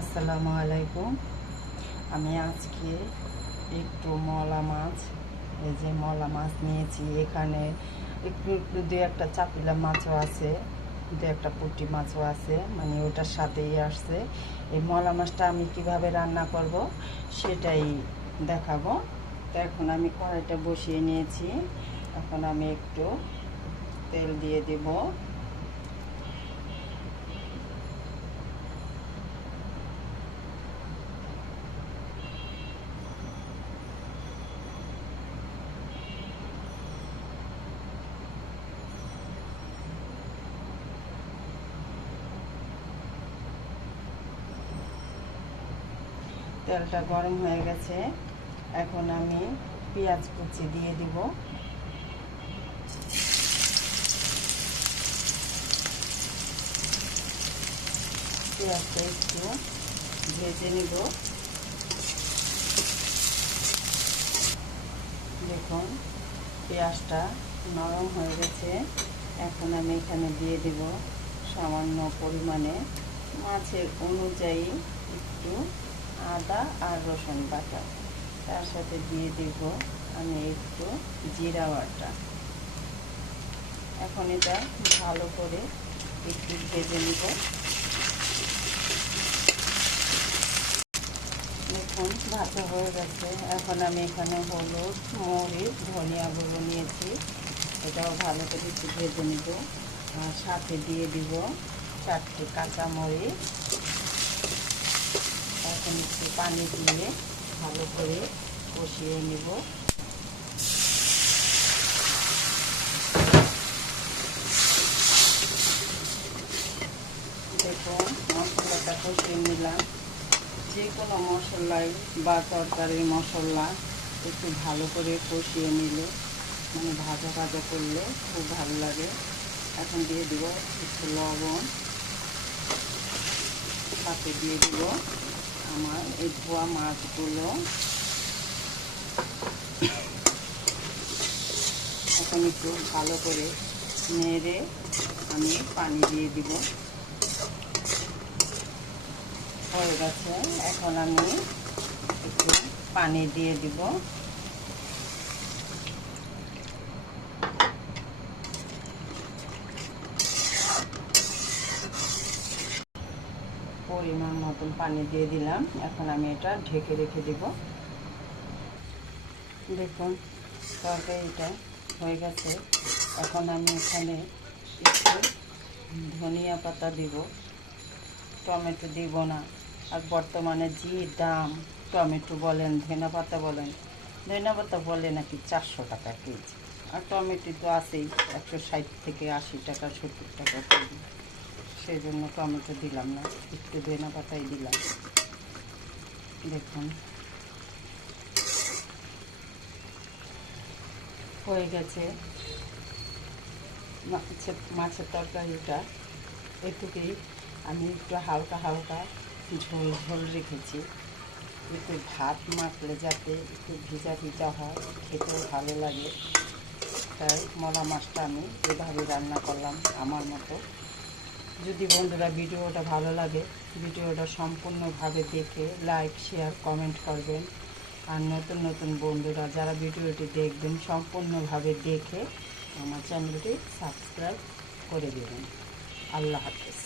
আসসালামু আলাইকুম। আমি আজকে একটু মলা মাছ, এই যে মলা মাছ নিয়েছি। এখানে একটু একটু দু একটা চাপিলা মাছও আছে, দু একটা পুঁটি মাছও আছে, মানে ওটার সাথেই আসছে। এই মলা মাছটা আমি কিভাবে রান্না করব সেটাই দেখাবো। তো এখন আমি কড়াইটা বসিয়ে নিয়েছি। এখন আমি একটু তেল দিয়ে দেব। তেলটা গরম হয়ে গেছে। এখন আমি পেঁয়াজ কুচি দিয়ে দিব। পেঁয়াজটা একটু ভেজে নিব। দেখুন পেঁয়াজটা নরম হয়ে গেছে। এখন আমি এখানে দিয়ে দেব সামান্য পরিমাণে মাছের অনুযায়ী একটু আদা আর রসুন বাটা। তার সাথে দিয়ে দেব আমি একটু জিরা বাটা। এখন এটা ভালো করে একটু ভেজে নিব। দেখুন ভাজা হয়ে গেছে। এখন আমি এখানে হলুদ, মরিচ, ধনিয়া গুঁড়ো নিয়েছি, এটাও ভালো করে একটু ভেজে নিব। আর সাথে দিয়ে দিব 4টে কাঁচামরিচ। এখন একটু পানি দিয়ে ভালো করে কষিয়ে নেব। দেখুন মশলাটা কষিয়ে নিলাম। যে কোনো মশলাই বা তরকারির মশলা একটু ভালো করে কষিয়ে নিলে, মানে ভাজা ভাজা করলে খুব ভালো লাগে। এখন দিয়ে দিব একটু লবণ, সাথে দিয়ে দিব আমার এই ধোয়া মাছগুলো। এখন একটু ভালো করে নেড়ে আমি পানি দিয়ে দিব। হয়ে গেছে। এখন আমি একটু পানি দিয়ে দিব। পরিমাণ মতন পানি দিয়ে দিলাম। এখন আমি এটা ঢেকে রেখে দিব। দেখুন তরকারিটা হয়ে গেছে। এখন আমি এখানে একটু ধনিয়া পাতা দিব, টমেটো দিব না। আর বর্তমানে যে দাম, টমেটো বলেন ধনিয়া পাতা বলেন, ধনিয়া পাতা বলে নাকি 400 টাকা কেজি, আর টমেটো তো আছেই 160 থেকে 80 টাকা 70 টাকা কেজি। সেই জন্য টমেটো দিলাম না, একটু ধনিয়া পাতাই দিলাম। দেখুন হয়ে গেছে মাছের তরকারিটা। এটুকুই। আমি একটু হালকা হালকা ঝোল ঝোল রেখেছি, একটু ভাত মাখলে যাতে একটু ভিজা ভিজা হয়, খেতেও ভালো লাগে। তাই মলা মাছটা আমি এভাবে রান্না করলাম আমার মতো। যদি বন্ধুরা ভিডিওটা ভালো লাগে, ভিডিওটা সম্পূর্ণভাবে দেখে লাইক, শেয়ার, কমেন্ট করবেন। আর নতুন নতুন বন্ধুরা যারা ভিডিওটি দেখবেন সম্পূর্ণভাবে দেখে আমার চ্যানেলটি সাবস্ক্রাইব করে দেবেন। আল্লাহ হাফেজ।